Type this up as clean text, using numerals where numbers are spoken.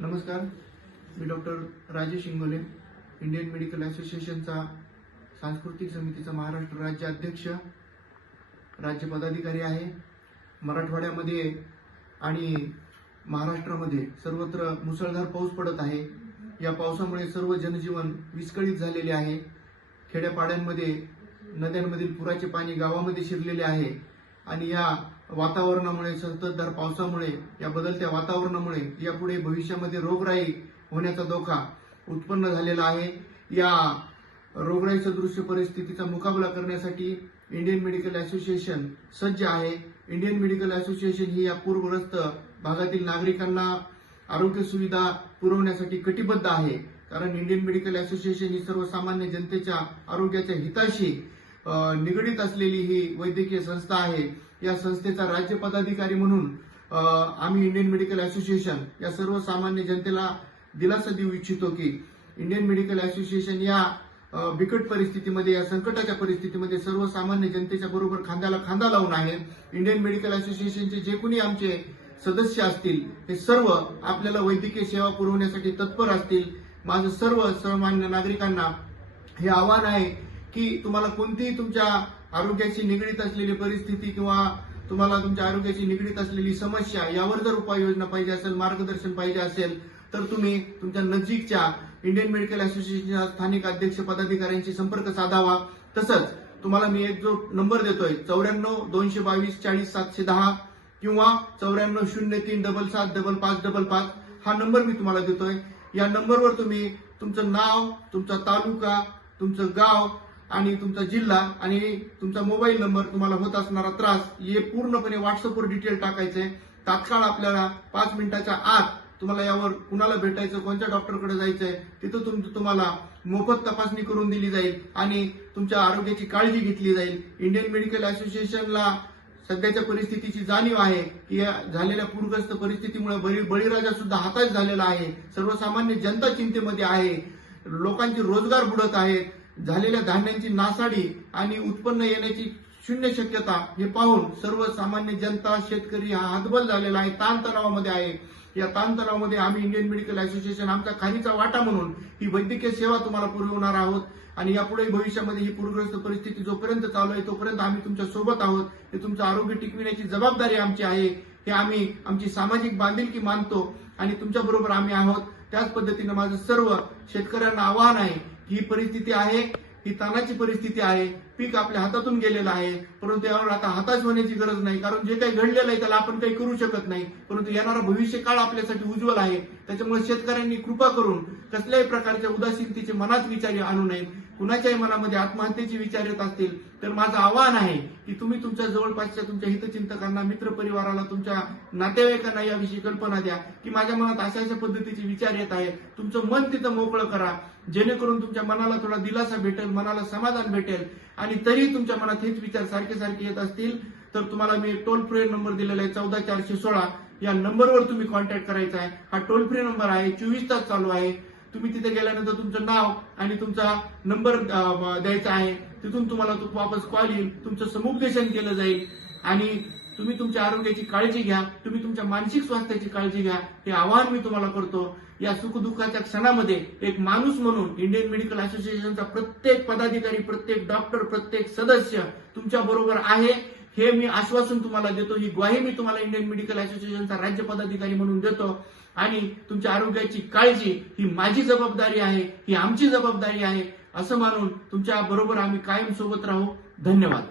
नमस्कार, मी doctor Rajesh Ingole, Indian medical असोसिएशनचा सांस्कृतिक समितीचा महाराष्ट्र राज्य अध्यक्ष, राज्य पदाधिकारी आहे। मराठवाड्यामध्ये आणि महाराष्ट्रामध्ये सर्वत्र मुसळधार पाऊस पडत आहे। या पावसामुळे सर्व जनजीवन विस्कळीत झालेले आहे। खेड्यापाड्यांमध्ये नद्यांमधील पुराचे पाणी गावामध्ये शिरलेले आहे आणि या वातावरणामुळे, संततधार पावसामुळे, या बदलत्या वातावरणामुळे यापुढे भविष्यामध्ये रोगराई होण्याचा धोका उत्पन्न झालेला आहे। या रोगराई सदृश्य परिस्थितीचा मुकाबला करण्यासाठी इंडियन मेडिकल असोसिएशन सज्ज आहे। इंडियन मेडिकल असोसिएशन ही या पूरग्रस्त भागातील नागरिकांना आरोग्य सुविधा पुरवण्यासाठी कटिबद्ध आहे। कारण इंडियन मेडिकल असोसिएशन ही सर्वसामान्य जनतेच्या आरोग्याच्या हिताशी निगडित असलेली ही वैद्यकीय संस्था आहे। या संस्थेचा राज्य पदाधिकारी म्हणून आम्ही इंडियन मेडिकल असोसिएशन या सर्वसामान्य जनतेला दिलासा देऊ इच्छितो की इंडियन मेडिकल असोसिएशन या बिकट परिस्थितीमध्ये, या संकटाच्या परिस्थितीमध्ये सर्वसामान्य जनतेच्या बरोबर खांद्याला खांदा लावून आहे। इंडियन मेडिकल असोसिएशनचे जे कोणी आमचे सदस्य असतील हे सर्व आपल्याला वैद्यकीय सेवा पुरवण्यासाठी तत्पर असतील। माझं सर्व सामान्य नागरिकांना हे आव्हान आहे की तुम्हाला कोणतीही तुमच्या आरोग्याशी निगडित असलेली परिस्थिती किंवा तुम्हाला तुमच्या आरोग्याशी निगडित असलेली समस्या यावर जर उपाययोजना पाहिजे असेल, मार्गदर्शन पाहिजे असेल तर तुम्ही तुमच्या नजीकच्या इंडियन मेडिकल असोसिएशनच्या स्थानिक अध्यक्ष पदाधिकाऱ्यांशी संपर्क साधावा। तसंच तुम्हाला मी एक जो नंबर देतोय 94 222 40 710 किंवा 94 03 77 5555 हा नंबर मी तुम्हाला देतोय। या नंबरवर तुम्ही तुमचं नाव, तुमचा तालुका, तुमचं गाव आणि तुमचा जिल्हा आणि तुमचा मोबाईल नंबर, तुम्हाला होत असणारा त्रास हे पूर्णपणे व्हॉट्सअपवर डिटेल टाकायचे। तात्काळ आपल्याला 5 मिनिटाच्या आत तुम्हाला यावर कुणाला भेटायचं, कोणत्या डॉक्टरकडे जायचंय तिथं तुम्हाला मोफत तपासणी करून दिली जाईल आणि तुमच्या आरोग्याची काळजी घेतली जाईल। इंडियन मेडिकल असोसिएशनला सध्याच्या परिस्थितीची जाणीव आहे की या झालेल्या पूरग्रस्त परिस्थितीमुळे बळीराजा सुद्धा हताश झालेला आहे। सर्वसामान्य जनता चिंतेमध्ये आहे, लोकांचे रोजगार बुडत आहेत, झालेल्या धान्यांची नासाडी आणि उत्पन्न येण्याची शून्य शक्यता हे पाहून सर्वसामान्य जनता, शेतकरी हा हतबल झालेला आहे, ताणतणावामध्ये आहे। या ताणतणावामध्ये आम्ही इंडियन मेडिकल असोसिएशन आमचा खारीचा वाटा म्हणून ही वैद्यकीय सेवा तुम्हाला पुरवणार आहोत आणि यापुढे भविष्यामध्ये ही पूरग्रस्त परिस्थिती जोपर्यंत चालू आहे तोपर्यंत आम्ही तुमच्या सोबत आहोत। हे तुमचं आरोग्य टिकविण्याची जबाबदारी आमची आहे, हे आम्ही आमची सामाजिक बांधिलकी मानतो आणि तुमच्या बरोबर आम्ही आहोत। त्याच पद्धतीने माझं सर्व शेतकऱ्यांना आवाहन आहे की ही परिस्थिती आहे, ही ताणाची परिस्थिती आहे, पीक आपल्या हातातून गेलेलं आहे, परंतु यावर आता हताश होण्याची गरज नाही। कारण जे काही घडलेलं आहे त्याला आपण काही करू शकत नाही, परंतु येणारा भविष्य काळ आपल्यासाठी उज्ज्वल आहे। त्याच्यामुळे शेतकऱ्यांनी कृपा करून कसल्याही प्रकारच्या उदासीनतेचे मनात विचार आणू नयेत। कुणाच्याही मनामध्ये आत्महत्येचे विचार येत असतील तर माझं आवाहन आहे की तुम्ही तुमच्या जवळपासच्या तुमच्या हितचिंतकांना, मित्रपरिवाराला, तुमच्या नातेवाईकांना याविषयी कल्पना द्या की माझ्या मनात अशा पद्धतीचे विचार येत आहेत। तुमचं मन तिथं मोकळं करा, जेणेकरून तुमच्या मनाला थोडा दिलासा भेटेल, मनाला समाधान भेटेल। आणि तरी तुमच्या मनात हेच विचार सारखे येत असतील तर तुम्हाला मी एक टोल फ्री नंबर दिलेला आहे 14 416, या नंबरवर तुम्ही कॉन्टॅक्ट करायचा आहे। हा टोल फ्री नंबर आहे, 24 तास चालू आहे। तुम्ही तिथे गेल्यानंतर तुमचं नाव आणि तुमचा नंबर द्यायचा आहे, तिथून तुम्हाला वापस कॉल येईल, तुमचं समुपदेशन केलं जाईल आणि तुम्ही तुमच्या आरोग्याची काळजी घ्या, तुम्ही तुमच्या मानसिक स्वास्थ्याची काळजी घ्या, हे आवाहन मी तुम्हाला करतो। या सुखदुःखाच्या क्षणामध्ये एक माणूस म्हणून इंडियन मेडिकल असोसिएशनचा प्रत्येक पदाधिकारी, प्रत्येक डॉक्टर, प्रत्येक सदस्य तुमच्या बरोबर आहे, हे मी आश्वासन तुम्हाला देतो। ही ग्वाही मी तुम्हाला इंडियन मेडिकल असोसिएशनचा राज्य पदाधिकारी म्हणून देतो आणि तुमच्या आरोग्याची काळजी ही माझी जबाबदारी आहे, ही आमची जबाबदारी आहे असं मानून तुमच्या बरोबर आम्ही कायम सोबत राहू। धन्यवाद।